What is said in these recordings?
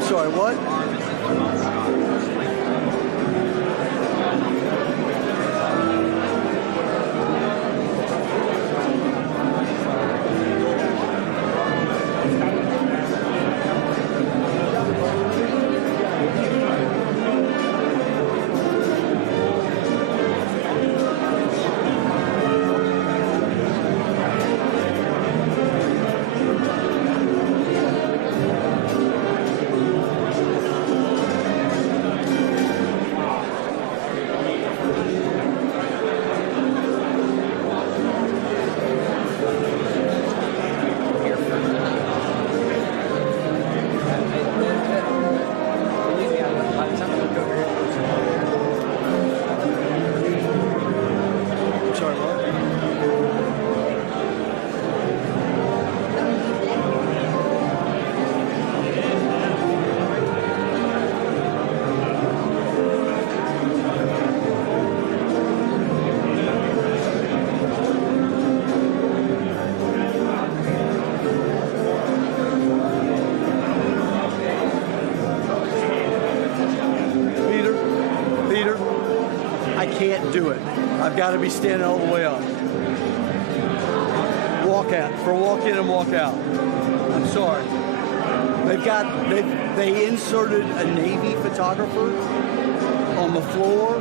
I'm sorry, what? Can't do it. I've got to be standing all the way up. Walk out for walk in and walk out. I'm sorry. They inserted a Navy photographer on the floor,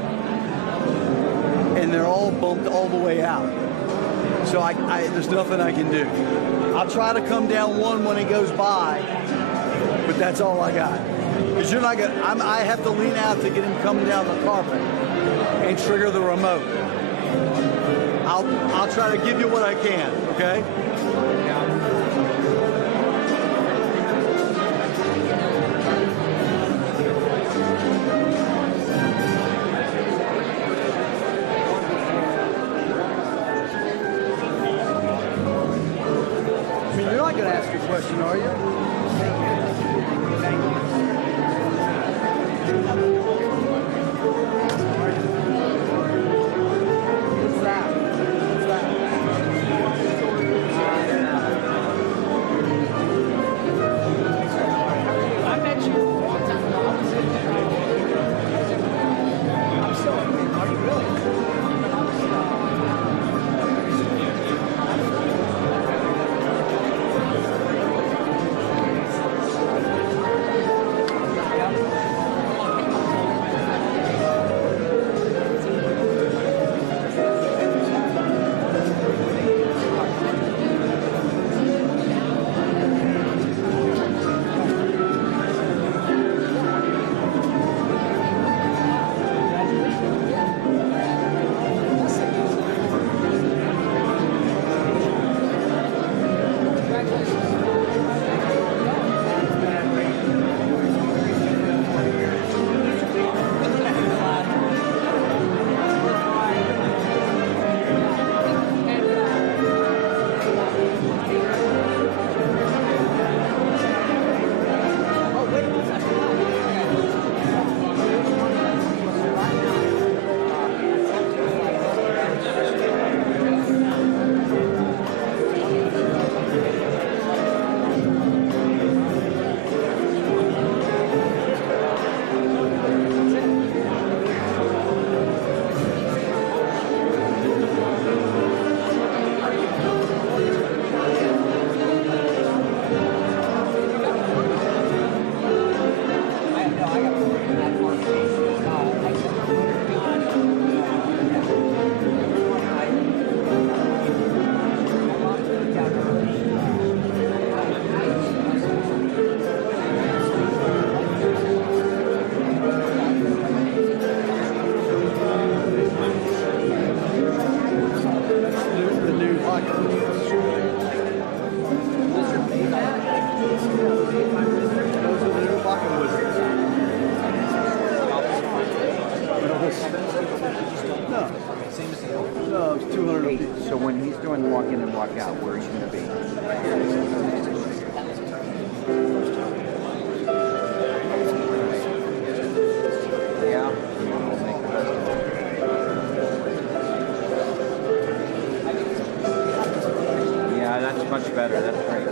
and they're all bumped all the way out. So there's nothing I can do. I'll try to come down one when he goes by, but that's all I got. Because you're not gonna. I have to lean out to get him coming down the carpet and trigger the remote. I'll try to give you what I can, okay? I mean, you're not going to ask a question, are you? No, it's 200 a piece. So when he's doing walk in and walk out, where are you going to be? Yeah. Yeah, that's much better. That's great.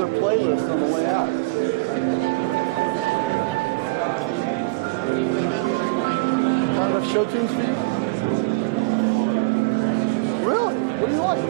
their playlist on the way out. Not enough show tunes for you? Really? What do you like?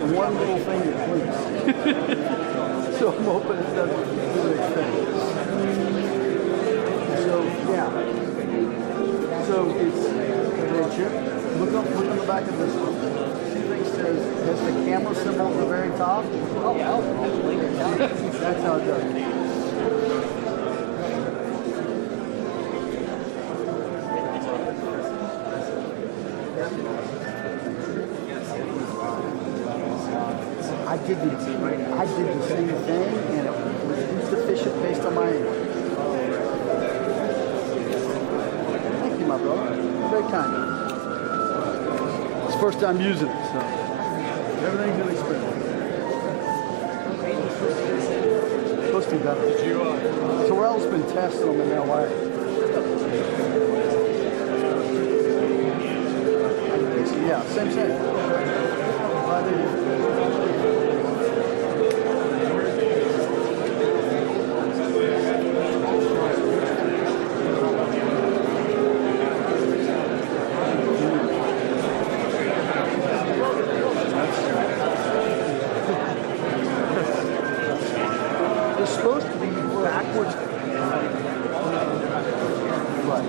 One little thing that blinks. So I'm hoping it doesn't do its thing. So, yeah. So it's, Chip, look on the back of this one. See thing says, has the camera symbol at the very top? Oh, yeah. That's how it does. I did the same thing, and it was insufficient based on my age. Thank you, my brother. Very kind. It's the first time using it, so everything's an experience. It's supposed to be better. Terrell's been testing them in LA. Yeah, same thing. Glad they did. It's supposed to be backwards. Right.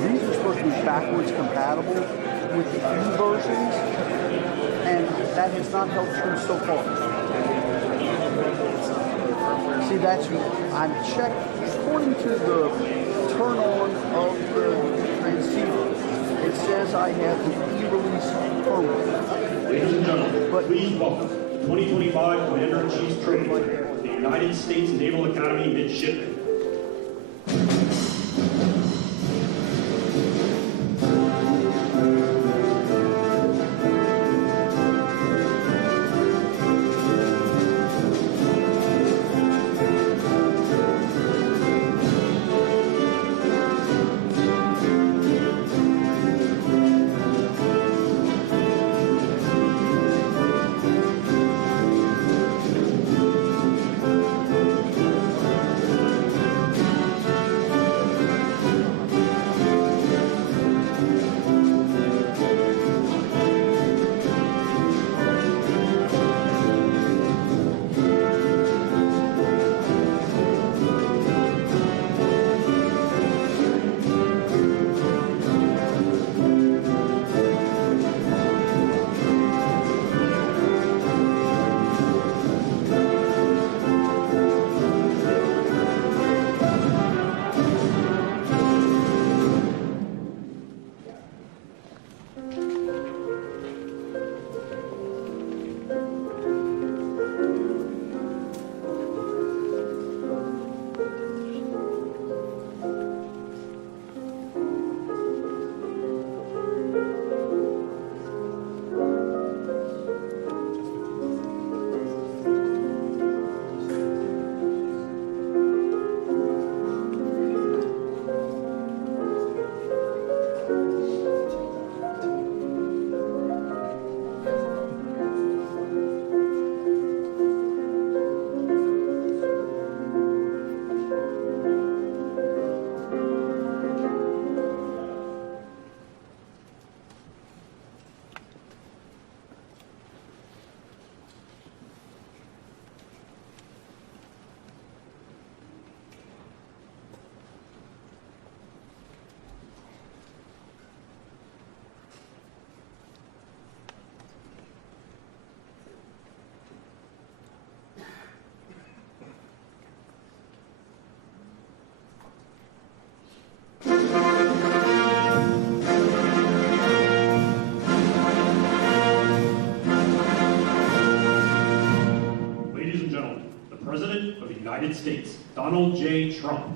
These are supposed to be backwards compatible with the E versions, and that has not held true so far. See, that's, I'm checked, according to the turn on of the transceiver, it says I have the E-release firmware. Ladies and gentlemen, But- please welcome the 2025 Commander-in-Chief's Training for the United States Naval Academy Midshipmen. Ladies and gentlemen, the President of the United States, Donald J. Trump.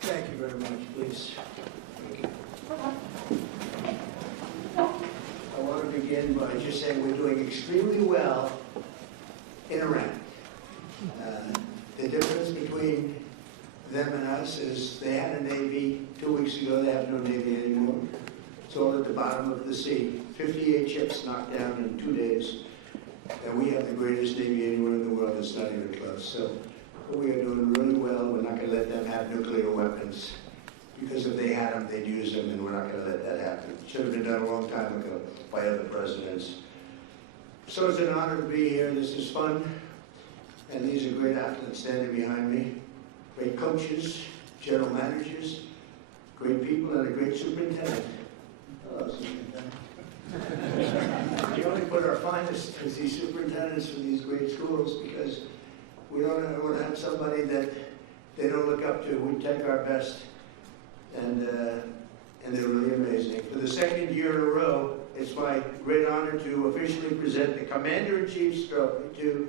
Thank you very much, please. I want to begin by just saying we're doing extremely well in Iran. The difference between them and us is they had a Navy 2 weeks ago, they have no Navy anymore. It's all at the bottom of the sea. 58 ships knocked down in 2 days. And we have the greatest Navy anywhere in the world. It's not even close. So we are doing really well. We're not going to let them have nuclear weapons. Because if they had them, they'd use them, and we're not going to let that happen. Should have been done a long time ago by other presidents. So it's an honor to be here. This is fun. And these are great athletes standing behind me. Great coaches, general managers, great people, and a great superintendent. Hello, superintendent. We only put our finest as these superintendents for these great schools because we don't want to have somebody that they don't look up to. We take our best, and they're really amazing. For the second year in a row, it's my great honor to officially present the Commander-in-Chief's Trophy to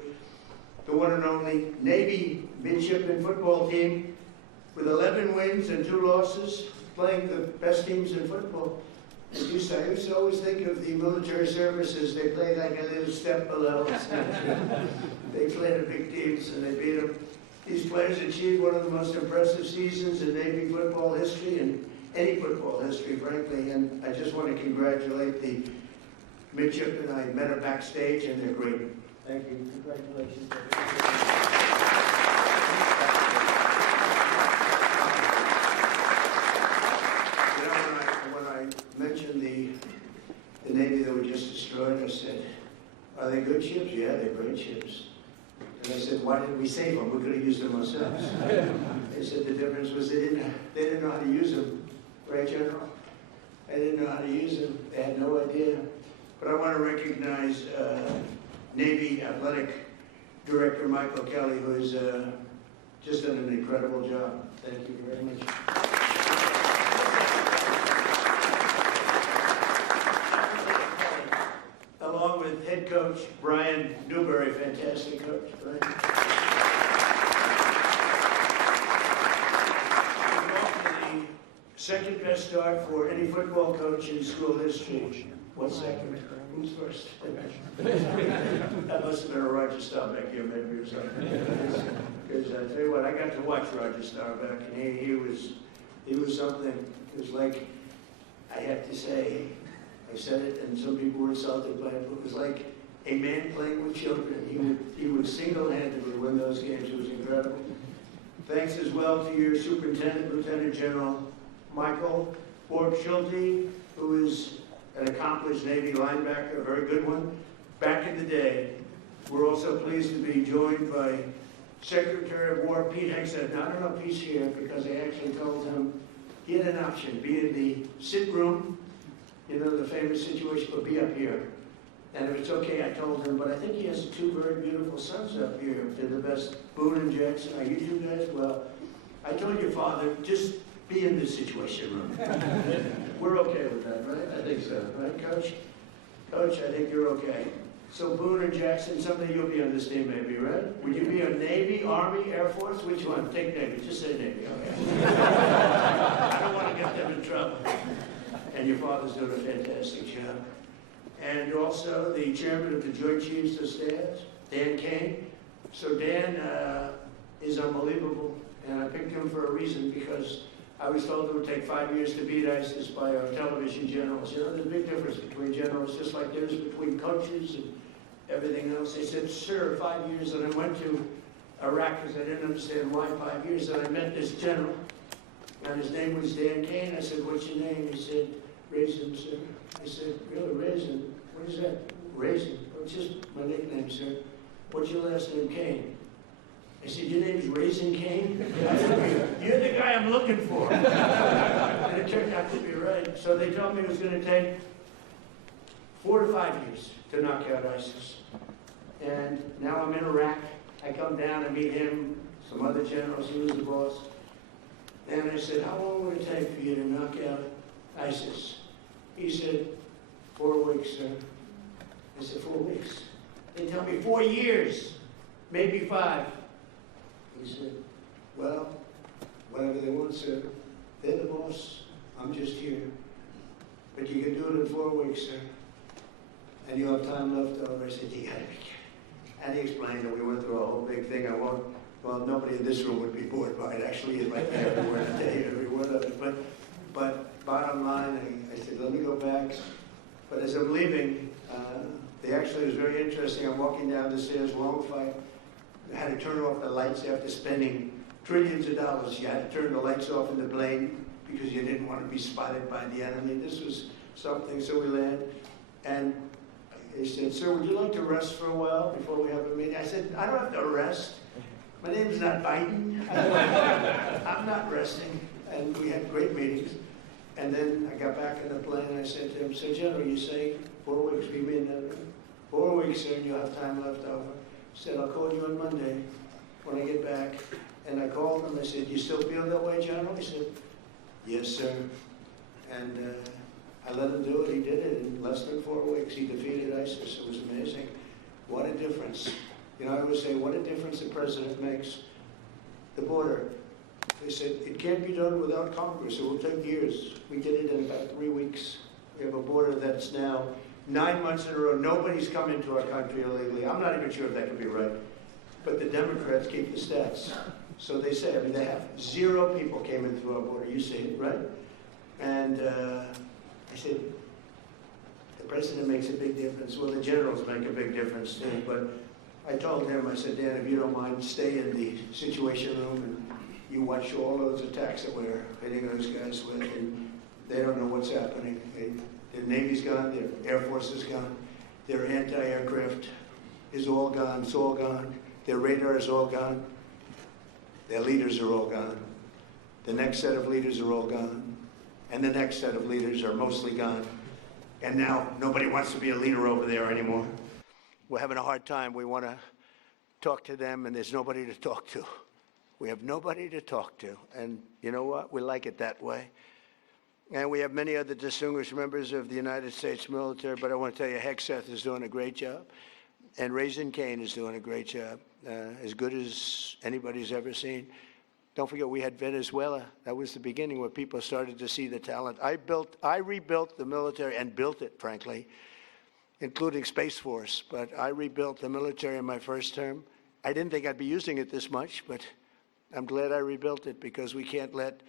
the one and only Navy midshipman football team with 11 wins and 2 losses, playing the best teams in football. I used to always think of the military services. They played like a little step below. They played the big teams and they beat them. These players achieved one of the most impressive seasons in Navy football history and any football history, frankly. And I just want to congratulate the midshipmen. I met them backstage and they're great. Thank you. Congratulations. When I mentioned the Navy that we just destroyed, I said, are they good ships? Yeah, they're great ships. And I said, why didn't we save them? We could have used them ourselves. They said the difference was they didn't know how to use them. Right, General? They didn't know how to use them. They had no idea. But I want to recognize Navy Athletic Director Michael Kelly, who has just done an incredible job. Thank you very much. Along with head coach Brian Newberry, fantastic coach, Brian. The second best start for any football coach in school history. What's second? Who's first? That must have been a Roger Staubach here, maybe, or something. Because I tell you what, I got to watch Roger Staubach, and he was something. It was like, I have to say, I said it, and some people were insulted by it, but it was like a man playing with children. He would single-handedly win those games. It was incredible. Thanks as well to your superintendent, Lieutenant General Michael Borg-Schulte, who is an accomplished Navy linebacker, a very good one. Back in the day, we're also pleased to be joined by Secretary of War Pete Hegseth. Now, I don't know if he's here because I actually told him he had an option, be in the sit room, you know, the famous situation, but be up here. And if it's okay, I told him, but I think he has 2 very beautiful sons up here. They're the best. Boone and Jackson. Are you 2 guys? Well, I told your father, just be in the situation room. We're okay with that, right? I think so. Right, Coach? Coach, I think you're okay. So Boone and Jackson, someday you'll be on this team maybe, right? Would you be a Navy, Army, Air Force? Which one? Take Navy. Just say Navy. Okay. I don't want to get them in trouble. And your father's doing a fantastic job. And also the chairman of the Joint Chiefs of Staff, Dan Kane. So Dan is unbelievable, and I picked him for a reason because I was told it would take 5 years to beat ISIS by our television generals. You know, there's a big difference between generals, just like there is between coaches and everything else. They said, sir, 5 years, and I went to Iraq because I didn't understand why 5 years, and I met this general, and his name was Dan Kane. I said, what's your name? He said, Raisin, sir. I said, really, Raisin? What is that? Raisin? Oh, it's just my nickname, sir. What's your last name? Kane. I said, your name's Raisin Kane? You're the guy I'm looking for. And it turned out to be right. So they told me it was going to take 4 to 5 years to knock out ISIS. And now I'm in Iraq. I come down and meet him, some other generals. He was the boss. And I said, how long would it take for you to knock out ISIS? He said, 4 weeks, sir. I said, 4 weeks? They tell me 4 years, maybe 5. He said, well, whatever they want, sir. They're the boss. I'm just here. But you can do it in 4 weeks, sir. And you have time left over. I said, you gotta be kidding. And he explained that we went through a whole big thing. Well, nobody in this room would be bored by it. Actually, it's like every word of day, every word of it. But bottom line, I said, let me go back. But as I'm leaving, it was very interesting. I'm walking down the stairs, long fight. I had to turn off the lights after spending trillions of dollars. You had to turn the lights off in the plane because you didn't want to be spotted by the enemy. This was something, so we land. And he said, sir, would you like to rest for a while before we have a meeting? I said, I don't have to rest. My name's not Biden. I'm not resting. And we had great meetings. And then I got back in the plane and I said to him, so General, you say 4 weeks, we mean that 4 weeks, sir, and you'll have time left over. I said, I'll call you on Monday when I get back. And I called him, I said, you still feel that way, General? He said, yes, sir. And I let him do it. He did it in less than 4 weeks. He defeated ISIS. It was amazing. What a difference You know, I always say, what a difference the president makes. The border. They said, it can't be done without Congress. It will take years. We did it in about 3 weeks. We have a border that's now 9 months in a row. Nobody's come into our country illegally. I'm not even sure if that can be right. But the Democrats keep the stats. So they say, I mean, they have 0 people came in through our border. You see it, right? And I said, the president makes a big difference. Well, the generals make a big difference too. But I told him, I said, Dan, if you don't mind, stay in the Situation Room and you watch all those attacks that we're hitting those guys with, and they don't know what's happening. Their Navy's gone, their Air Force is gone, their anti-aircraft is all gone, it's all gone. Their radar is all gone. Their leaders are all gone. The next set of leaders are all gone. And the next set of leaders are mostly gone. And now nobody wants to be a leader over there anymore. We're having a hard time. We want to talk to them, and there's nobody to talk to. We have nobody to talk to. And you know what? We like it that way. And we have many other distinguished members of the United States military, but I want to tell you, Hegseth is doing a great job. And Raising Cane is doing a great job, as good as anybody's ever seen. Don't forget, we had Venezuela. That was the beginning where people started to see the talent. I rebuilt the military and built it, frankly, including Space Force. But I rebuilt the military in my first term. I didn't think I'd be using it this much, but I'm glad I rebuilt it, because we can't let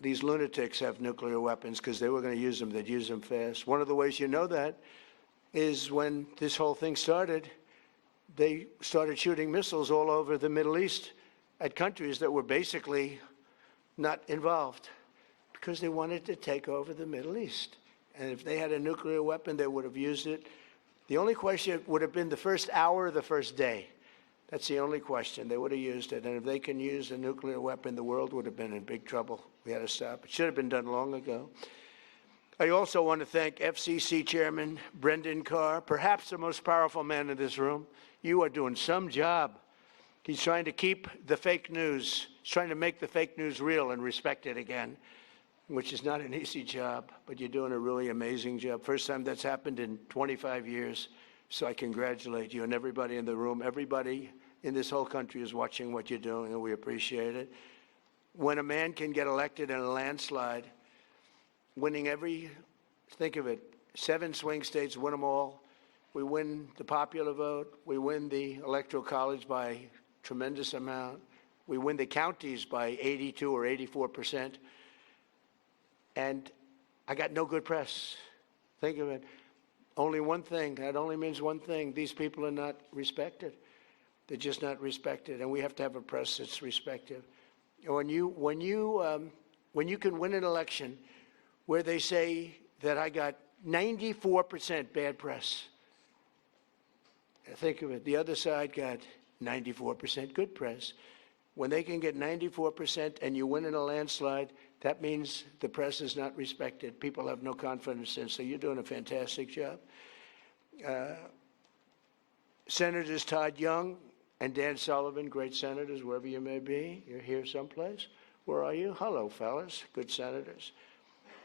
these lunatics have nuclear weapons, because they were going to use them. They'd use them fast. One of the ways you know that is when this whole thing started, they started shooting missiles all over the Middle East at countries that were basically not involved, because they wanted to take over the Middle East. And if they had a nuclear weapon, they would have used it. The only question would have been the first hour, the first day. That's the only question. They would have used it. And if they can use a nuclear weapon, the world would have been in big trouble. We had to stop. It should have been done long ago. I also want to thank FCC Chairman Brendan Carr, perhaps the most powerful man in this room. You are doing some job. He's trying to keep the fake news, he's trying to make the fake news real and respected again, which is not an easy job, but you're doing a really amazing job. First time that's happened in 25 years. So I congratulate you and everybody in the room. Everybody in this whole country is watching what you're doing, and we appreciate it. When a man can get elected in a landslide, winning think of it, 7 swing states, win them all. We win the popular vote. We win the Electoral College by a tremendous amount. We win the counties by 82 or 84%. And I got no good press. Think of it. Only one thing, that only means one thing. These people are not respected. They're just not respected, and we have to have a press that's respected. When you can win an election where they say that I got 94% bad press, think of it, the other side got 94% good press. When they can get 94% and you win in a landslide, that means the press is not respected. People have no confidence in. So you're doing a fantastic job. Senators Todd Young and Dan Sullivan, great senators, wherever you may be. You're here someplace. Where are you? Hello, fellas. Good senators.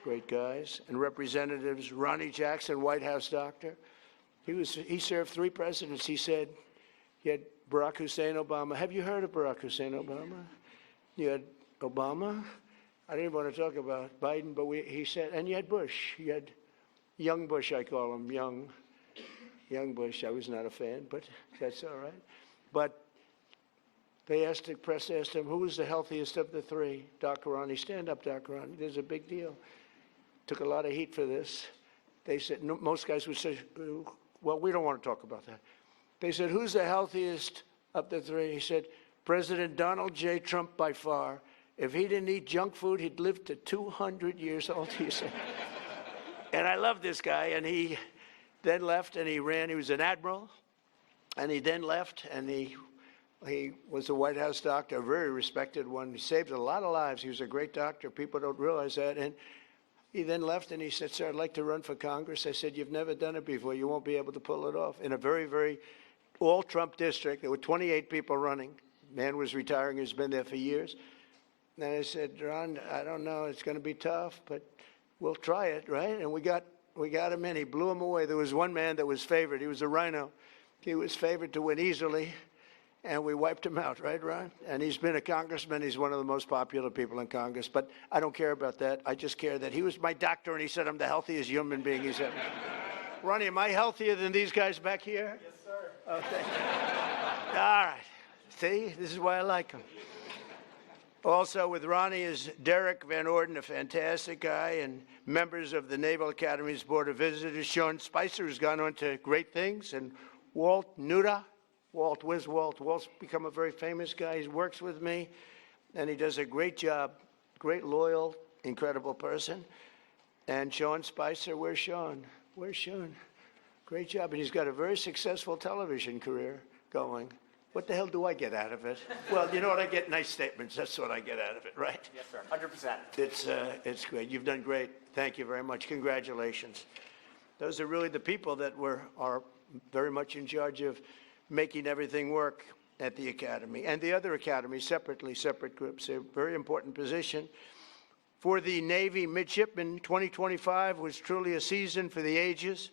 Great guys. And Representatives Ronnie Jackson, White House doctor. He served 3 presidents. He said he had Barack Hussein Obama. Have you heard of Barack Hussein Obama? You had Obama. I didn't want to talk about Biden, but he said, and you had Bush. You had young Bush, I call him, young Bush. I was not a fan, but that's all right. But the press asked him, who was the healthiest of the 3? Doc Ronnie. Stand up, Doc Ronnie. There's a big deal. Took a lot of heat for this. They said, no, most guys would say, well, we don't want to talk about that. They said, who's the healthiest of the 3? He said, President Donald J. Trump by far. If he didn't eat junk food, he'd live to 200 years old, he said. And I love this guy, and he then left and he ran. He was an admiral, and he then left, and he was a White House doctor, a very respected one. He saved a lot of lives. He was a great doctor. People don't realize that. And he then left, and he said, sir, I'd like to run for Congress. I said, you've never done it before. You won't be able to pull it off. In a very, very all-Trump district, there were 28 people running. Man was retiring. He's been there for years. And I said, Ron, I don't know. It's going to be tough, but we'll try it, right? And we got him in. He blew him away. There was one man that was favored. He was a rhino. He was favored to win easily, and we wiped him out, right, Ron? And he's been a congressman. He's one of the most popular people in Congress. But I don't care about that. I just care that he was my doctor, and he said I'm the healthiest human being he's ever. Ronnie, am I healthier than these guys back here? Yes, sir. Oh, thank you. All right. See, this is why I like him. Also with Ronnie is Derek Van Orden, a fantastic guy, and members of the Naval Academy's Board of Visitors. Sean Spicer has gone on to great things, and Walt Nuda. Walt, where's Walt? Walt's become a very famous guy. He works with me, and he does a great job. Great, loyal, incredible person. And Sean Spicer, where's Sean? Where's Sean? Great job. And he's got a very successful television career going. What the hell do I get out of it? Well, you know what? I get nice statements. That's what I get out of it, right? Yes, sir. 100%. It's great. You've done great. Thank you very much. Congratulations. Those are really the people that are very much in charge of making everything work at the Academy. And the other academies, separately, separate groups, a very important position. For the Navy midshipmen, 2025 was truly a season for the ages.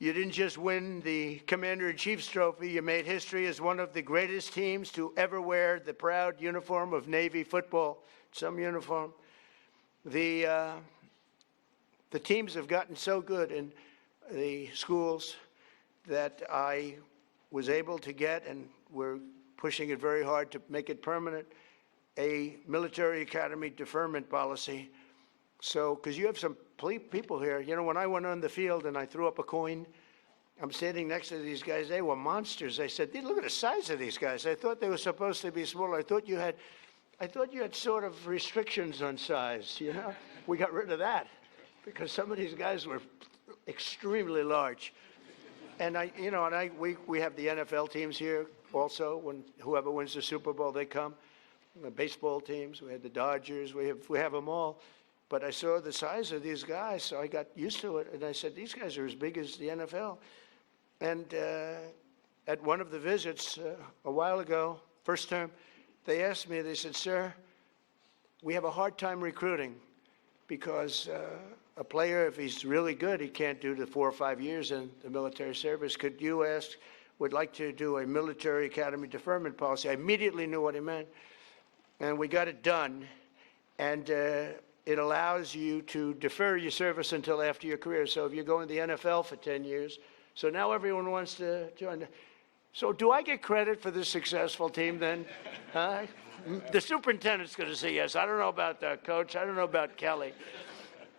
You didn't just win the Commander-in-Chief's trophy, you made history as one of the greatest teams to ever wear the proud uniform of Navy football, some uniform. The teams have gotten so good in the schools that I was able to get, and we're pushing it very hard to make it permanent, a military academy deferment policy. So, because you have some people here, you know, when I went on the field and I threw up a coin, I'm standing next to these guys, they were monsters. I said, look at the size of these guys. I thought they were supposed to be smaller. I thought you had sort of restrictions on size, you know? We got rid of that because some of these guys were extremely large. And we have the NFL teams here also. When whoever wins the Super Bowl, they come. The baseball teams, we had the Dodgers, we have them all. But I saw the size of these guys, so I got used to it. And I said, these guys are as big as the NFL. And at one of the visits a while ago, first term, they asked me, they said, sir, we have a hard time recruiting because a player, if he's really good, he can't do the 4 or 5 years in the military service. Could you would like to do a military academy deferment policy? I immediately knew what he meant. And we got it done. And it allows you to defer your service until after your career. So if you go in the NFL for 10 years, so now everyone wants to join. So do I get credit for this successful team then? The superintendent's going to say yes. I don't know about the coach. I don't know about Kelly.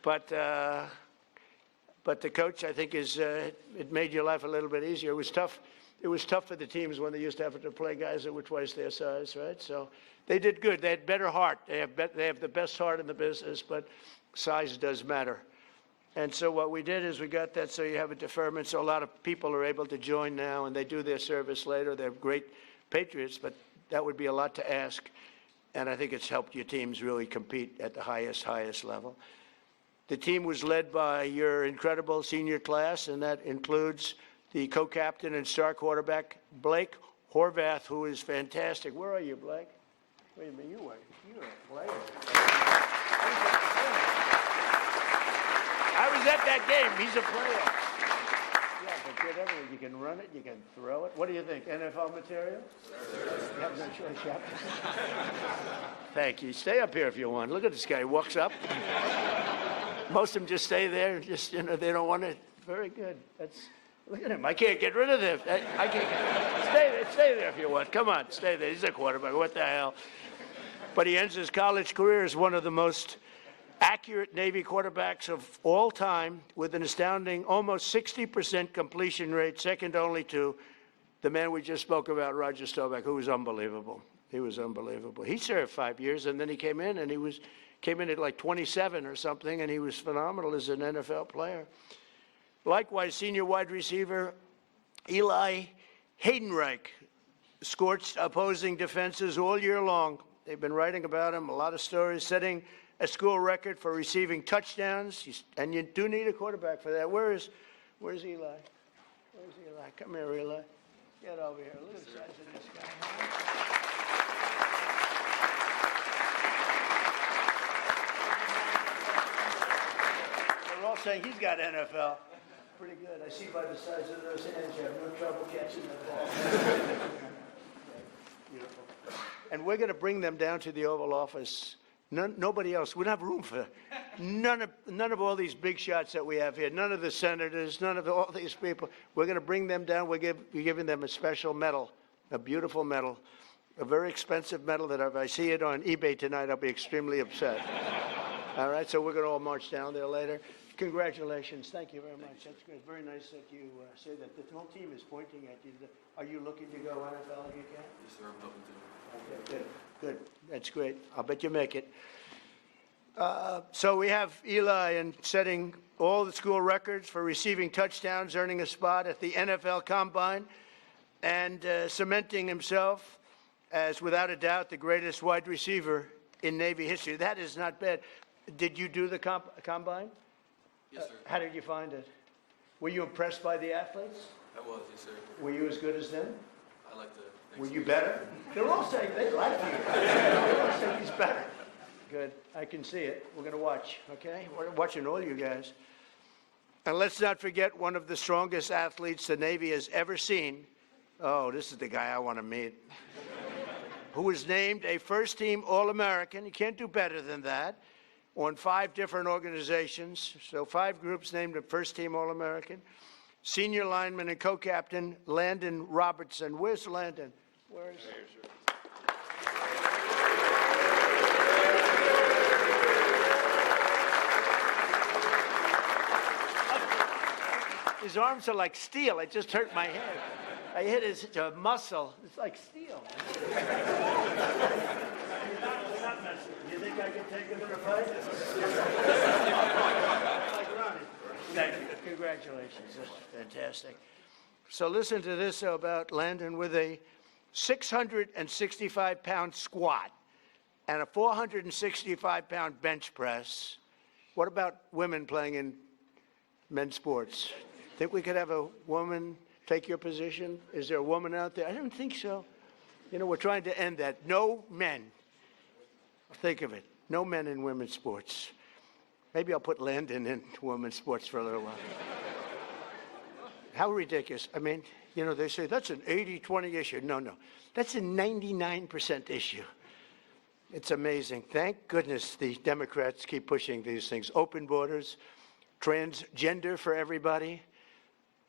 But the coach, I think, it made your life a little bit easier. It was tough. It was tough for the teams when they used to have to play guys that were twice their size, right? So they did good. They had better heart. They have the best heart in the business, but size does matter. And so what we did is we got that so you have a deferment, so a lot of people are able to join now, and they do their service later. They're great patriots, but that would be a lot to ask. And I think it's helped your teams really compete at the highest level. The team was led by your incredible senior class, and that includes the co-captain and star quarterback, Blake Horvath, who is fantastic. Where are you, Blake? Wait a minute, you were a player. I was at that game. He's a player. Yeah, but good everything. You can run it, you can throw it. What do you think, NFL material? Sure. You have no choice, you have to. Thank you. Stay up here if you want. Look at this guy. He walks up. Most of them just stay there. Just, they don't want it. Very good. Look at him. I can't get rid of him. I can't stay there if you want. Come on, stay there. He's a quarterback. What the hell? But he ends his college career as one of the most accurate Navy quarterbacks of all time with an astounding almost 60% completion rate, second only to the man we just spoke about, Roger Staubach, who was unbelievable. He was unbelievable. He served 5 years, and then he came in, and came in at like 27 or something, and he was phenomenal as an NFL player. Likewise, senior wide receiver Eli Haydenreich scorched opposing defenses all year long. They've been writing about him, a lot of stories, setting a school record for receiving touchdowns. And you do need a quarterback for that. Where's Eli? Where's Eli? Come here, Eli. Get over here. Look at the size of this guy. They're all saying he's got NFL. pretty good. I see by the size of those hands, you have no trouble catching the ball. Beautiful. And we're going to bring them down to the Oval Office. Nobody else. We don't have room for none of all these big shots that we have here. None of the senators, none of all these people. We're going to bring them down. We're giving them a special medal, a beautiful medal, a very expensive medal that if I see it on eBay tonight, I'll be extremely upset. All right, so we're going to all march down there later. Congratulations. Thank you very much. That's great. Very nice that you say that. The whole team is pointing at you. Are you looking to go NFL if you can? Yes, sir. I'm hoping to. Okay, good. That's great. I'll bet you make it. So we have Eli and setting all the school records for receiving touchdowns, earning a spot at the NFL Combine, and cementing himself as, without a doubt, the greatest wide receiver in Navy history. That is not bad. Did you do the Combine? Yes, sir. How did you find it? Were you impressed by the athletes? I was, yes, sir. Were you as good as them? I like to. Were you better? They're all saying they like you. They all say he's better. Good. I can see it. We're going to watch, okay? We're watching all you guys. And let's not forget one of the strongest athletes the Navy has ever seen. Oh, this is the guy I want to meet. Who was named a first-team All-American. You can't do better than that. On 5 different organizations. So 5 groups named a first-team All-American. Senior lineman and co-captain Landon Robertson. Where's Landon? Where is he? His arms are like steel. It just hurt my head. I hit his muscle. It's like steel. Not messing. You think I can take him in a fight? Like Ronnie. Thank you. Congratulations. That's fantastic. So listen to this about Landon with a 665-pound squat and a 465-pound bench press. What about women playing in men's sports? Think we could have a woman take your position? Is there a woman out there? I don't think so. You know, we're trying to end that. No men. Think of it. No men in women's sports. Maybe I'll put Landon in women's sports for a little while. How ridiculous. I mean, you know, they say that's an 80-20 issue. No. That's a 99% issue. It's amazing. Thank goodness the Democrats keep pushing these things. Open borders, transgender for everybody,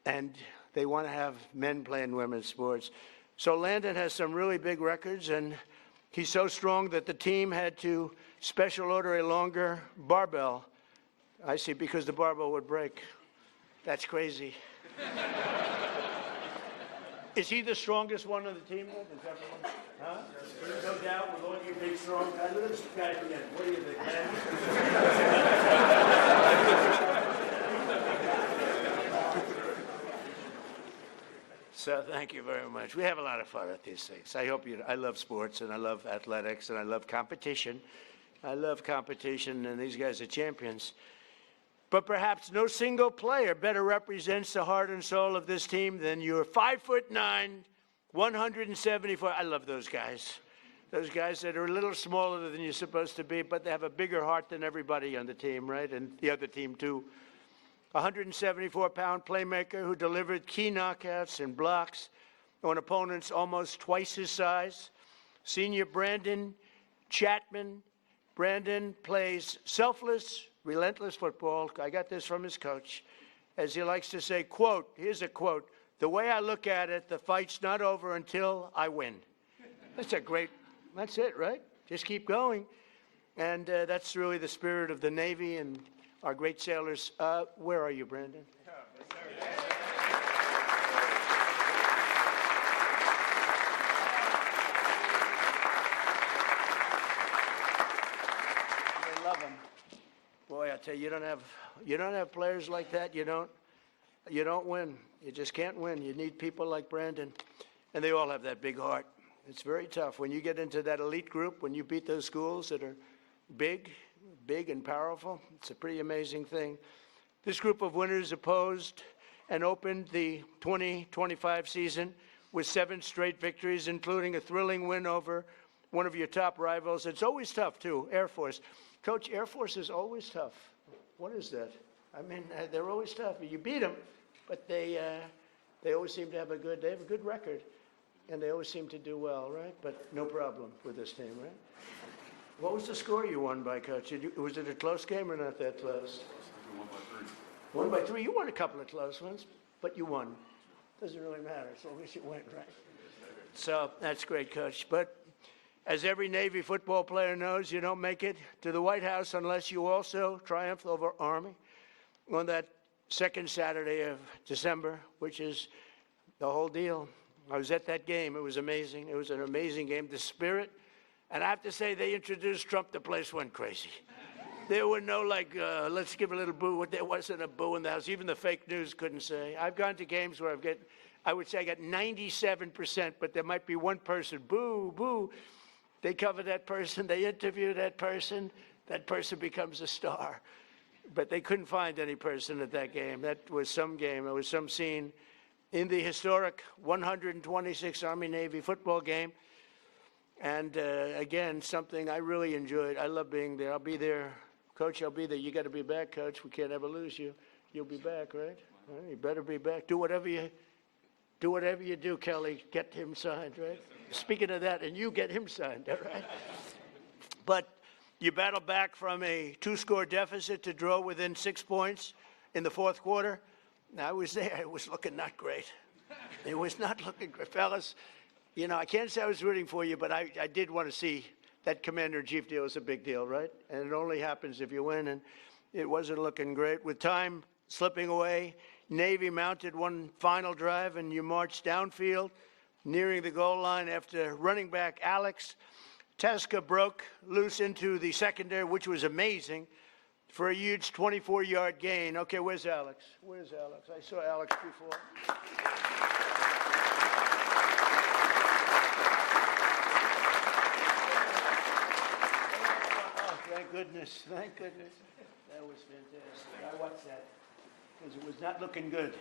and they want to have men playing women's sports. So Landon has some really big records, and he's so strong that the team had to special order a longer barbell. I see, because the barbell would break. That's crazy. Is he the strongest one on the team? Is everyone? Huh? There's no doubt with all you big, strong guys. Look at this guy again. What do you think, man? So thank you very much. We have a lot of fun at these things. I love sports, and I love athletics, and I love competition. And these guys are champions. But perhaps no single player better represents the heart and soul of this team than your 5'9", 174. I love those guys. Those guys that are a little smaller than you're supposed to be, but they have a bigger heart than everybody on the team, right? And the other team, too. 174-pound playmaker who delivered key knockouts and blocks on opponents almost twice his size. Senior Brandon Chapman. Brandon plays selfless, relentless football. I got this from his coach. As he likes to say, quote, here's a quote, "The way I look at it, the fight's not over until I win." That's it, right? Just keep going. And that's really the spirit of the Navy and our great sailors. Where are you, Brandon? They love him. Boy, I tell you, you don't have players like that. You don't win. You just can't win. You need people like Brandon, and they all have that big heart. It's very tough when you get into that elite group. When you beat those schools that are big and powerful, it's a pretty amazing thing. This group of winners opposed and opened the 2025 season with 7 straight victories, including a thrilling win over one of your top rivals. It's always tough, too, Air Force. Coach, Air Force is always tough. What is that? I mean, they're always tough. You beat them, but they always seem to have they have a good record, and they always seem to do well, right? But no problem with this team, right? What was the score you won by, Coach? Was it a close game or not that close? 1 by 3. You won a couple of close ones, but you won. Doesn't really matter as long as you win, right? So that's great, Coach. But as every Navy football player knows, you don't make it to the White House unless you also triumph over Army on that second Saturday of December, which is the whole deal. I was at that game. It was amazing. It was an amazing game. The spirit. And I have to say, they introduced Trump, the place went crazy. There were no, let's give a little boo. There wasn't a boo in the house. Even the fake news couldn't say. I've gone to games where I would say I got 97%, but there might be one person, boo, boo. They cover that person. They interview that person becomes a star. But they couldn't find any person at that game. That was some game. It was some scene in the historic 126 Army-Navy football game. And again, something I really enjoyed. I love being there. I'll be there. Coach, I'll be there. You got to be back, Coach. We can't ever lose you. You'll be back, right? Well, you better be back. Do whatever you do, Kelly. Get him signed, right? Speaking of that, and you get him signed, all right? But you battle back from a 2-score deficit to draw within 6 points in the fourth quarter. I was there. It was looking not great. It was not looking great. Fellas, you know, I can't say I was rooting for you, but I did want to see that commander-in-chief deal. Is a big deal, right? And it only happens if you win, and it wasn't looking great. With time slipping away, Navy mounted one final drive, and you marched downfield, nearing the goal line after running back Alex Teska broke loose into the secondary, which was amazing, for a huge 24-yard gain. Okay, where's Alex? Where's Alex? I saw Alex before. Thank goodness. Thank goodness. That was fantastic. I watched that because it was not looking good.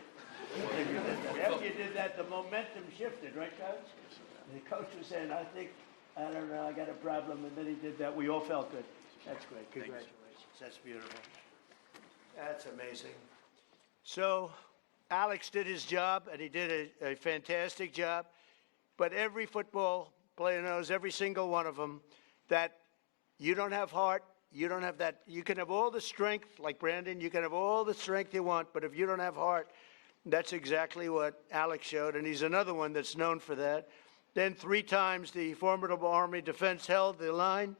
After you did that, the momentum shifted, right, Coach? The coach was saying, I don't know, I got a problem, and then he did that. We all felt good. That's great. Congratulations. That's beautiful. That's amazing. So Alex did his job, and he did a fantastic job. But every football player knows, every single one of them, that you don't have heart, you don't have that. You can have all the strength, like Brandon, you can have all the strength you want, but if you don't have heart, that's exactly what Alex showed, and he's another one that's known for that. Then 3 times the formidable Army defense held the line,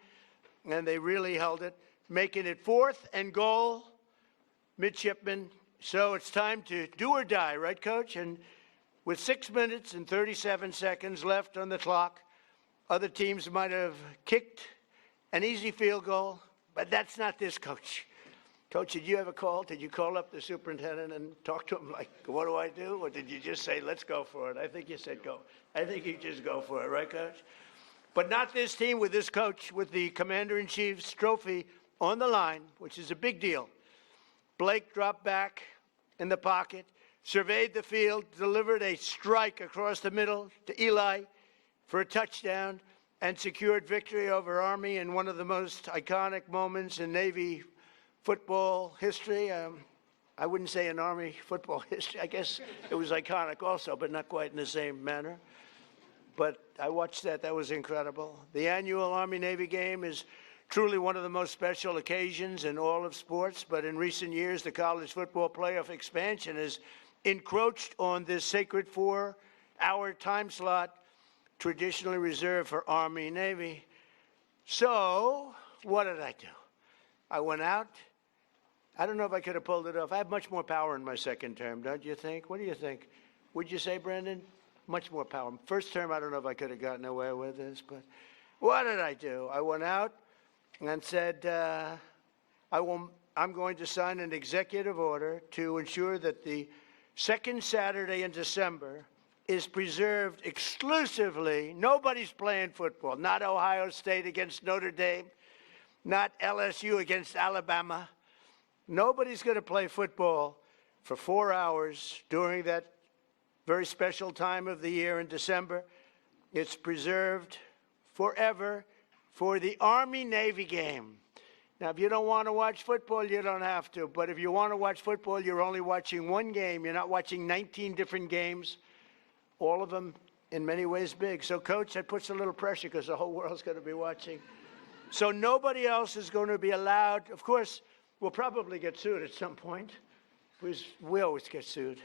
and they really held it, making it 4th and goal, midshipmen. So it's time to do or die, right, Coach? And with 6 minutes and 37 seconds left on the clock, other teams might have kicked an easy field goal, but that's not this, Coach. Coach, did you have a call? Did you call up the superintendent and talk to him like, what do I do? Or did you just say, let's go for it? I think you said go. I think you just go for it, right, Coach? But not this team with this coach, with the Commander-in-Chief's trophy on the line, which is a big deal. Blake dropped back in the pocket, surveyed the field, delivered a strike across the middle to Eli for a touchdown, and secured victory over Army in one of the most iconic moments in Navy football history. I wouldn't say in Army football history. I guess it was iconic also, but not quite in the same manner. But I watched that. That was incredible. The annual Army-Navy game is truly one of the most special occasions in all of sports, but in recent years, the college football playoff expansion has encroached on this sacred 4-hour time slot traditionally reserved for Army-Navy. So what did I do? I went out. I don't know if I could have pulled it off. I have much more power in my second term, don't you think? What do you think? Would you say, Brandon? Much more power. First term, I don't know if I could have gotten away with this, but what did I do? I went out and said, I'm going to sign an executive order to ensure that the second Saturday in December is preserved exclusively. Nobody's playing football. Not Ohio State against Notre Dame. Not LSU against Alabama. Nobody's going to play football for 4 hours during that very special time of the year in December. It's preserved forever for the Army-Navy game. Now, if you don't want to watch football, you don't have to. But if you want to watch football, you're only watching one game. You're not watching 19 different games, all of them in many ways big. So, Coach, that puts a little pressure because the whole world's going to be watching. So nobody else is going to be allowed. Of course, we'll probably get sued at some point. We always get sued.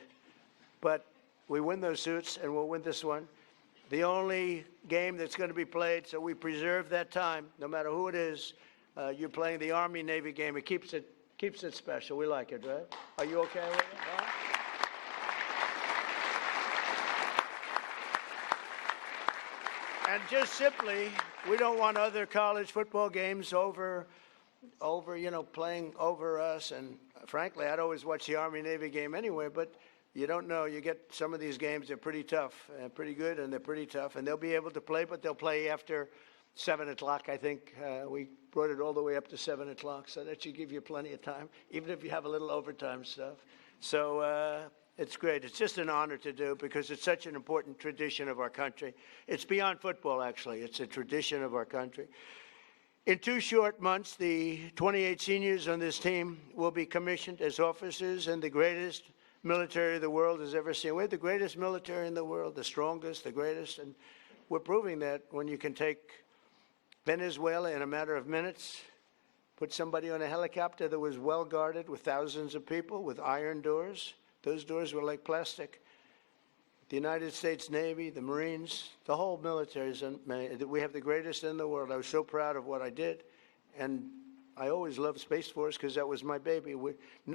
But we win those suits, and we'll win this one. The only game that's going to be played, so we preserve that time, no matter who it is. You're playing the Army-Navy game. It keeps it special. We like it, right? Are you okay with it? Huh? And just simply, we don't want other college football games over, playing over us. And frankly, I'd always watch the Army-Navy game anyway, but you don't know. You get some of these games, they're pretty tough, pretty good, and they're pretty tough. And they'll be able to play, but they'll play after 7 o'clock, I think. We brought it all the way up to 7 o'clock, so that should give you plenty of time, even if you have a little overtime stuff. So it's great. It's just an honor to do because it's such an important tradition of our country. It's beyond football, actually. It's a tradition of our country. In 2 short months, the 28 seniors on this team will be commissioned as officers in the greatest military the world has ever seen. We're the greatest military in the world, the strongest, the greatest, and we're proving that when you can take Venezuela in a matter of minutes, put somebody on a helicopter that was well guarded with thousands of people with iron doors. Those doors were like plastic. The United States Navy, the Marines, the whole military, we have the greatest in the world. I was so proud of what I did. And I always loved Space Force because that was my baby.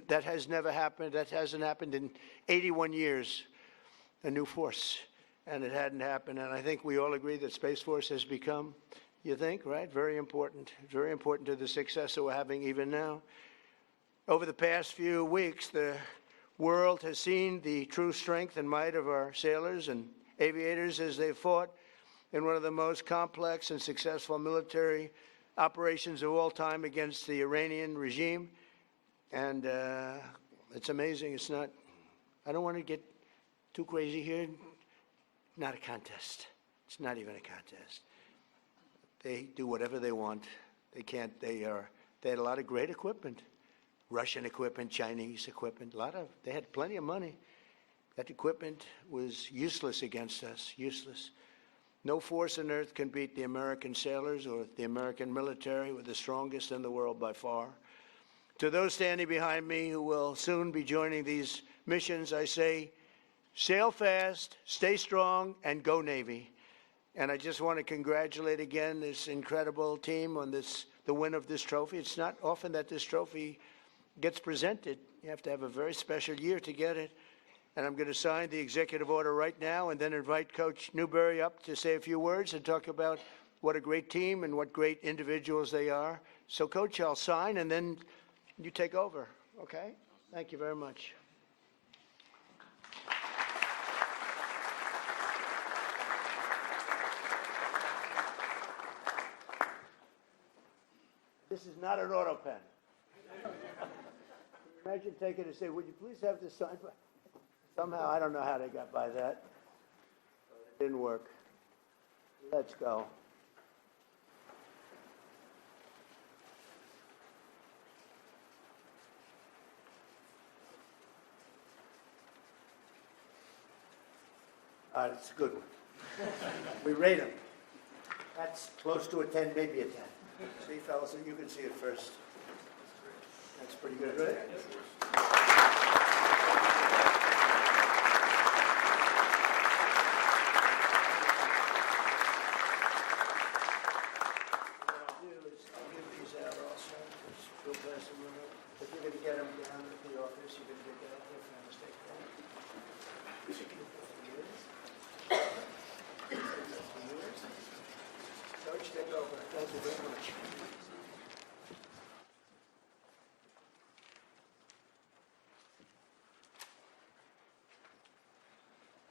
That has never happened. That hasn't happened in 81 years, a new force. And it hadn't happened. And I think we all agree that Space Force has become, you think, right? Very important to the success that we're having even now. Over the past few weeks, the world has seen the true strength and might of our sailors and aviators as they fought in one of the most complex and successful military operations of all time against the Iranian regime. And it's amazing. It's not, I don't want to get too crazy here. Not a contest. It's not even a contest. They do whatever they want. They had a lot of great equipment. Russian equipment, Chinese equipment, they had plenty of money. That equipment was useless against us, useless. No force on earth can beat the American sailors or the American military. We're the strongest in the world by far. To those standing behind me who will soon be joining these missions, I say, sail fast, stay strong, and go Navy. And I just want to congratulate again this incredible team on the win of this trophy. It's not often that this trophy gets presented. You have to have a very special year to get it. And I'm going to sign the executive order right now and then invite Coach Newberry up to say a few words and talk about what a great team and what great individuals they are. So, Coach, I'll sign and then you take over, okay? Thank you very much. This is not an auto pen. Imagine taking it and say, would you please have this signed? Somehow, I don't know how they got by that. It didn't work. Let's go. All right, it's a good one. We rate them. That's close to a 10, maybe a 10. See, fellas, you can see it first. That's pretty good, right? If you're going to get them down at the office, you're going to get that up there for mistake. Coach, take over. Thank you very much.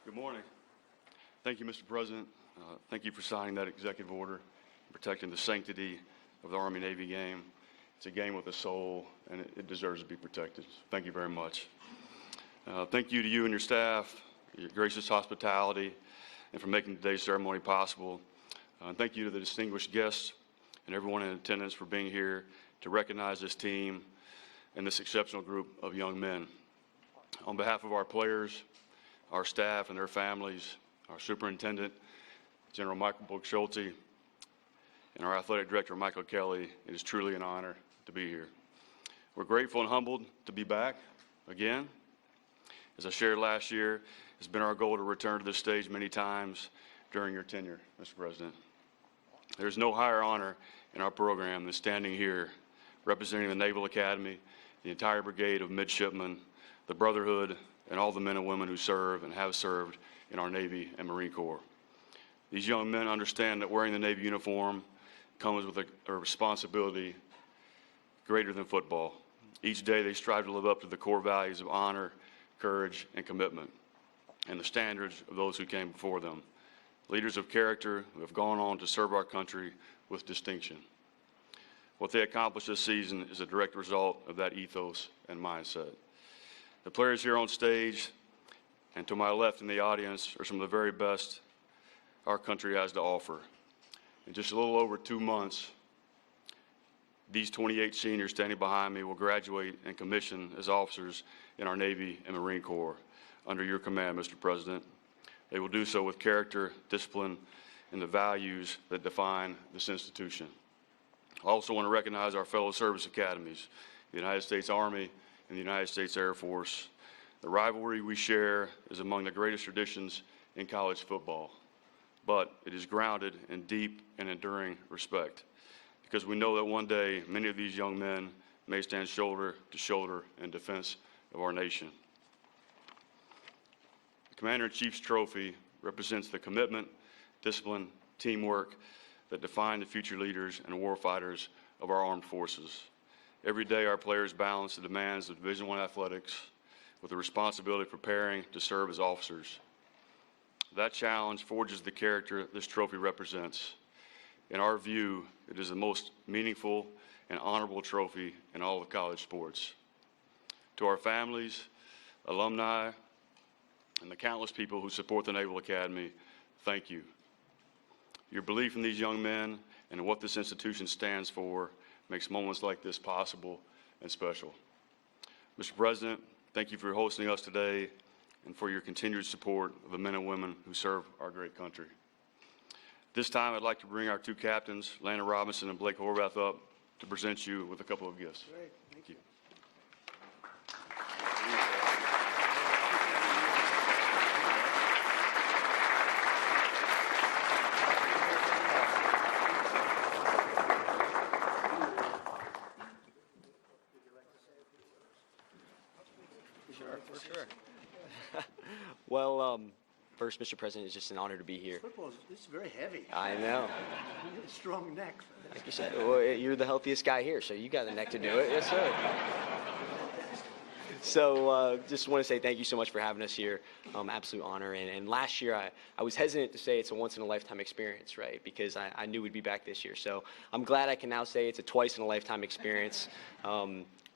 Good morning. Thank you, Mr. President. Thank you for signing that executive order, protecting the sanctity of the Army-Navy game. It's a game with a soul, and it deserves to be protected. Thank you very much. Thank you to you and your staff, your gracious hospitality, and for making today's ceremony possible. Thank you to the distinguished guests and everyone in attendance for being here to recognize this team and this exceptional group of young men. On behalf of our players, our staff and their families, our superintendent, General Michael Book-Schulte, and our athletic director, Michael Kelly, it is truly an honor to be here. We're grateful and humbled to be back again. As I shared last year, it's been our goal to return to this stage many times during your tenure, Mr. President. There's no higher honor in our program than standing here representing the Naval Academy, the entire brigade of midshipmen, the Brotherhood, and all the men and women who serve and have served in our Navy and Marine Corps. These young men understand that wearing the Navy uniform comes with a responsibility greater than football. Each day they strive to live up to the core values of honor, courage, and commitment, and the standards of those who came before them. Leaders of character who have gone on to serve our country with distinction. What they accomplished this season is a direct result of that ethos and mindset. The players here on stage and to my left in the audience are some of the very best our country has to offer. In just a little over 2 months, these 28 seniors standing behind me will graduate and commission as officers in our Navy and Marine Corps under your command, Mr. President. They will do so with character, discipline, and the values that define this institution. I also want to recognize our fellow service academies, the United States Army and the United States Air Force. The rivalry we share is among the greatest traditions in college football, but it is grounded in deep and enduring respect, because we know that one day many of these young men may stand shoulder to shoulder in defense of our nation. The Commander-in-Chief's trophy represents the commitment, discipline, teamwork that define the future leaders and warfighters of our armed forces. Every day our players balance the demands of Division I athletics with the responsibility of preparing to serve as officers. That challenge forges the character this trophy represents. In our view, it is the most meaningful and honorable trophy in all of college sports. To our families, alumni, and the countless people who support the Naval Academy, thank you. Your belief in these young men and in what this institution stands for makes moments like this possible and special. Mr. President, thank you for hosting us today and for your continued support of the men and women who serve our great country. This time, I'd like to bring our two captains, Landon Robinson and Blake Horvath, up to present you with a couple of gifts. Great. Thank you. Sure. Well, first, Mr. President, it's just an honor to be here. Football, this is very heavy. I know. Strong neck. Like you said, well, you're the healthiest guy here, so you got the neck to do it. Yes, sir. So just want to say thank you so much for having us here. Absolute honor. And last year, I was hesitant to say it's a once-in-a-lifetime experience, right? Because I knew we'd be back this year. So I'm glad I can now say it's a twice-in-a-lifetime experience.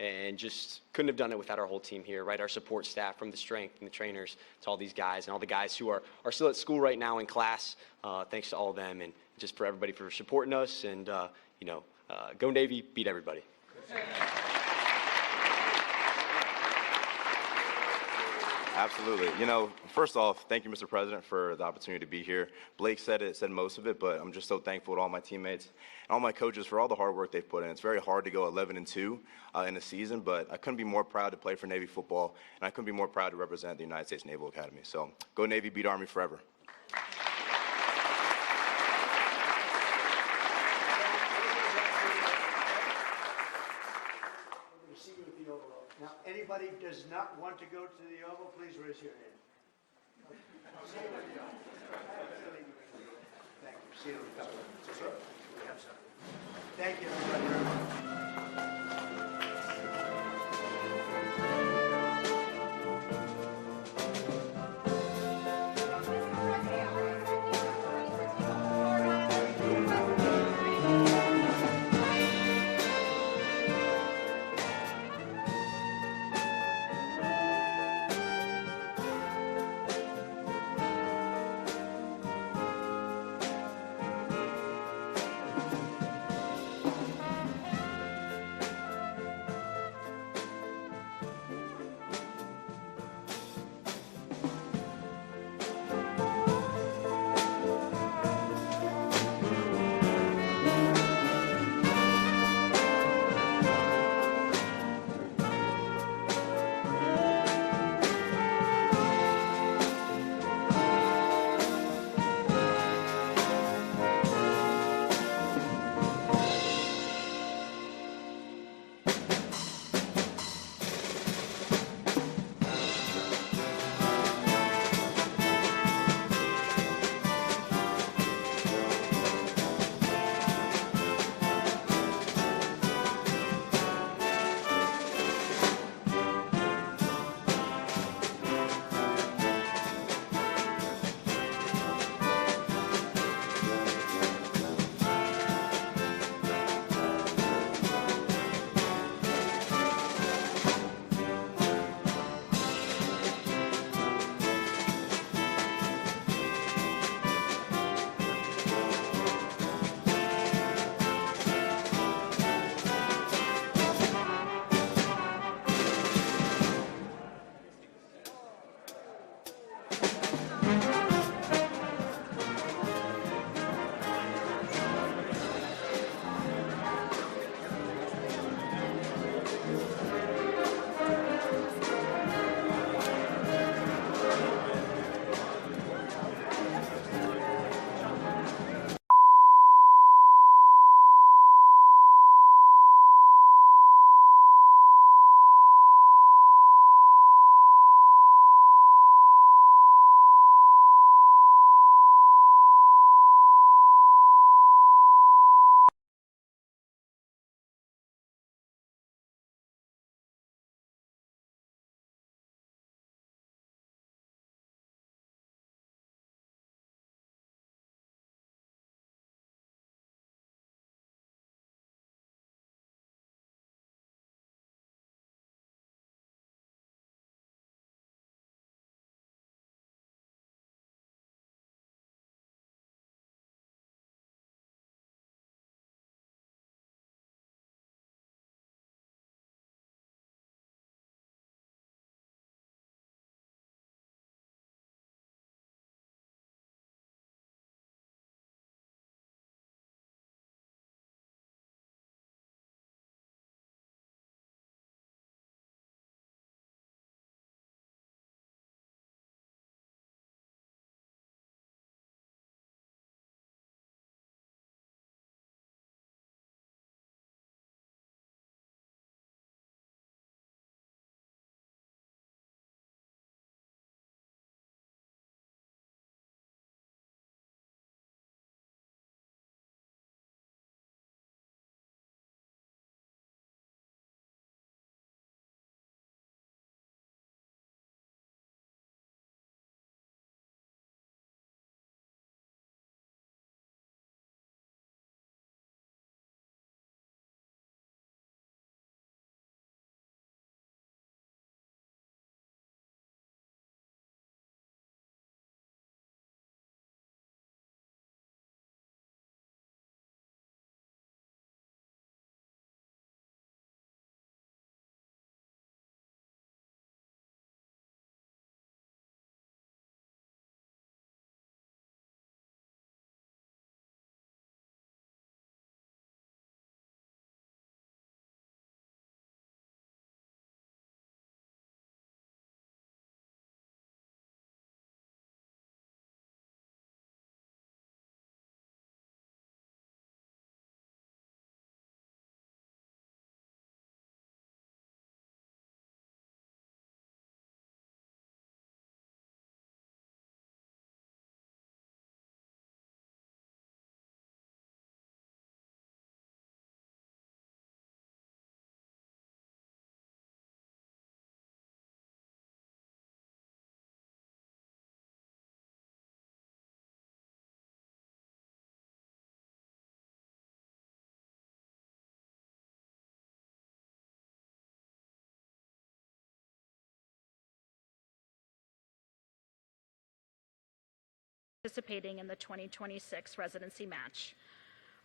And just couldn't have done it without our whole team here, right? Our support staff, from the strength and the trainers to all these guys and all the guys who are still at school right now in class. Thanks to all of them, and just for everybody for supporting us. And, go Navy, beat everybody. Absolutely. First off, thank you, Mr. President, for the opportunity to be here. Blake said most of it, but I'm just so thankful to all my teammates and all my coaches for all the hard work they've put in. It's very hard to go 11-2 in a season, but I couldn't be more proud to play for Navy football, and I couldn't be more proud to represent the United States Naval Academy. So go Navy, beat Army forever. Now, anybody does not want to go to the Oval, please raise your hand. Thank you. See you. Thank you, everybody, very much. participating in the 2026 residency match.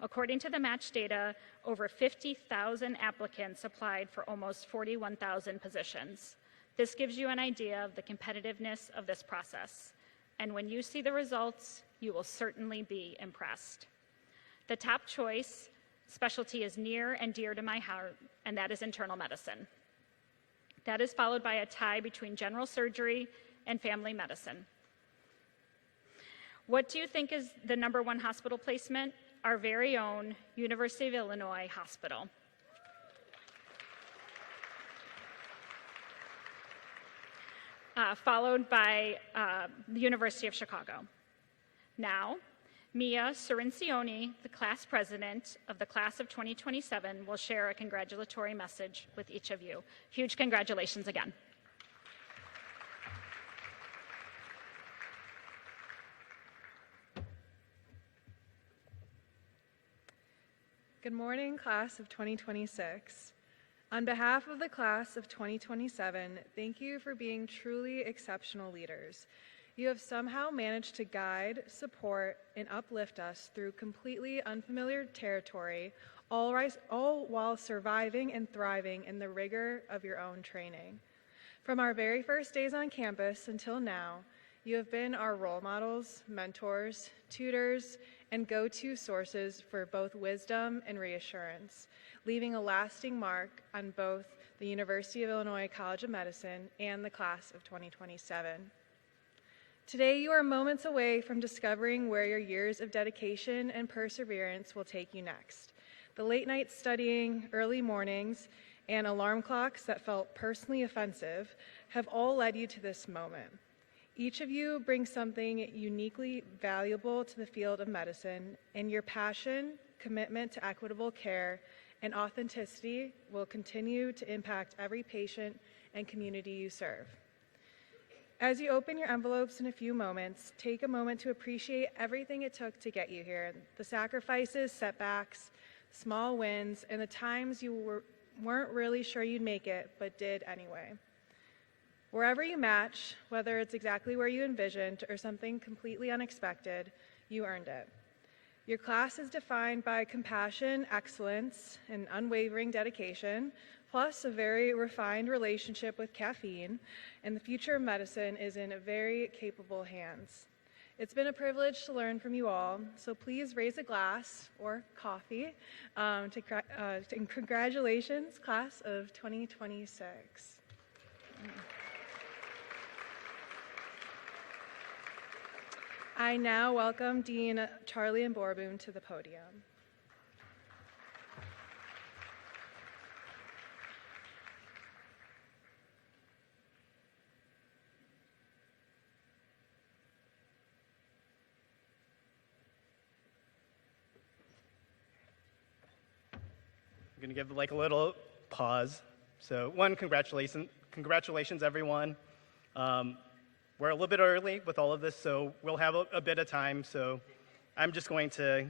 According to the match data, over 50,000 applicants applied for almost 41,000 positions. This gives you an idea of the competitiveness of this process. And when you see the results, you will certainly be impressed. The top choice specialty is near and dear to my heart, and that is internal medicine. That is followed by a tie between general surgery and family medicine. What do you think is the #1 hospital placement? Our very own University of Illinois Hospital. Followed by the University of Chicago. Now, Mia Cirincione, the class president of the class of 2027, will share a congratulatory message with each of you. Huge congratulations again. Good morning, class of 2026. On behalf of the class of 2027, thank you for being truly exceptional leaders. You have somehow managed to guide, support, and uplift us through completely unfamiliar territory, all while surviving and thriving in the rigor of your own training. From our very first days on campus until now, you have been our role models, mentors, tutors, and go-to sources for both wisdom and reassurance, leaving a lasting mark on both the University of Illinois College of Medicine and the class of 2027. Today, you are moments away from discovering where your years of dedication and perseverance will take you next. The late nights studying, early mornings, and alarm clocks that felt personally offensive have all led you to this moment. Each of you brings something uniquely valuable to the field of medicine, and your passion, commitment to equitable care, and authenticity will continue to impact every patient and community you serve. As you open your envelopes in a few moments, take a moment to appreciate everything it took to get you here, the sacrifices, setbacks, small wins, and the times you weren't really sure you'd make it, but did anyway. Wherever you match, whether it's exactly where you envisioned or something completely unexpected, you earned it. Your class is defined by compassion, excellence, and unwavering dedication, plus a very refined relationship with caffeine, and the future of medicine is in very capable hands. It's been a privilege to learn from you all, so please raise a glass or coffee to congratulations, class of 2026. I now welcome Dean Charlie Mborboon to the podium. I'm going to give like a little pause. So one, congratulations everyone. We're a little bit early with all of this, so we'll have a bit of time. So I'm just going to,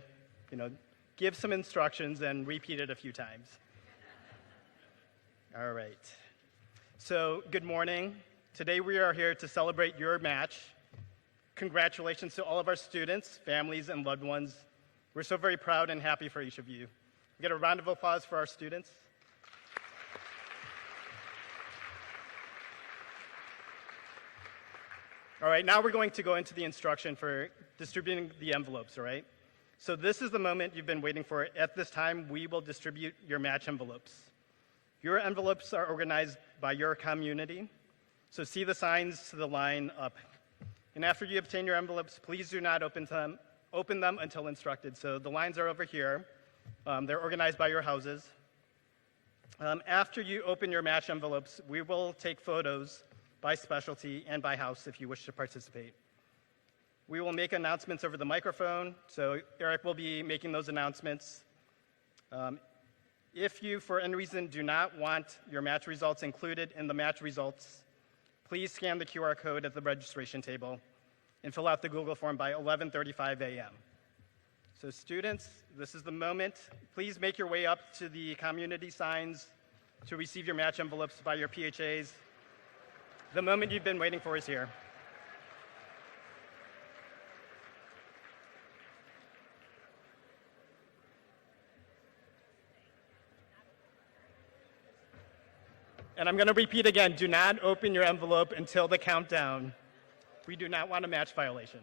give some instructions and repeat it a few times. All right. So good morning. Today we are here to celebrate your match. Congratulations to all of our students, families, and loved ones. We're so very proud and happy for each of you. We get a round of applause for our students. All right, now we're going to go into the instruction for distributing the envelopes, all right? So this is the moment you've been waiting for. At this time, we will distribute your match envelopes. Your envelopes are organized by your community, so see the signs to the line up. And after you obtain your envelopes, please do not open them until instructed. So the lines are over here. They're organized by your houses. After you open your match envelopes, we will take photos by specialty and by house if you wish to participate. We will make announcements over the microphone, so Eric will be making those announcements. If you, for any reason, do not want your match results included in the match results, please scan the QR code at the registration table and fill out the Google form by 11:35 a.m. So students, this is the moment. Please make your way up to the community signs to receive your match envelopes by your PHAs. The moment you've been waiting for is here. And I'm going to repeat again, do not open your envelope until the countdown. We do not want a match violation.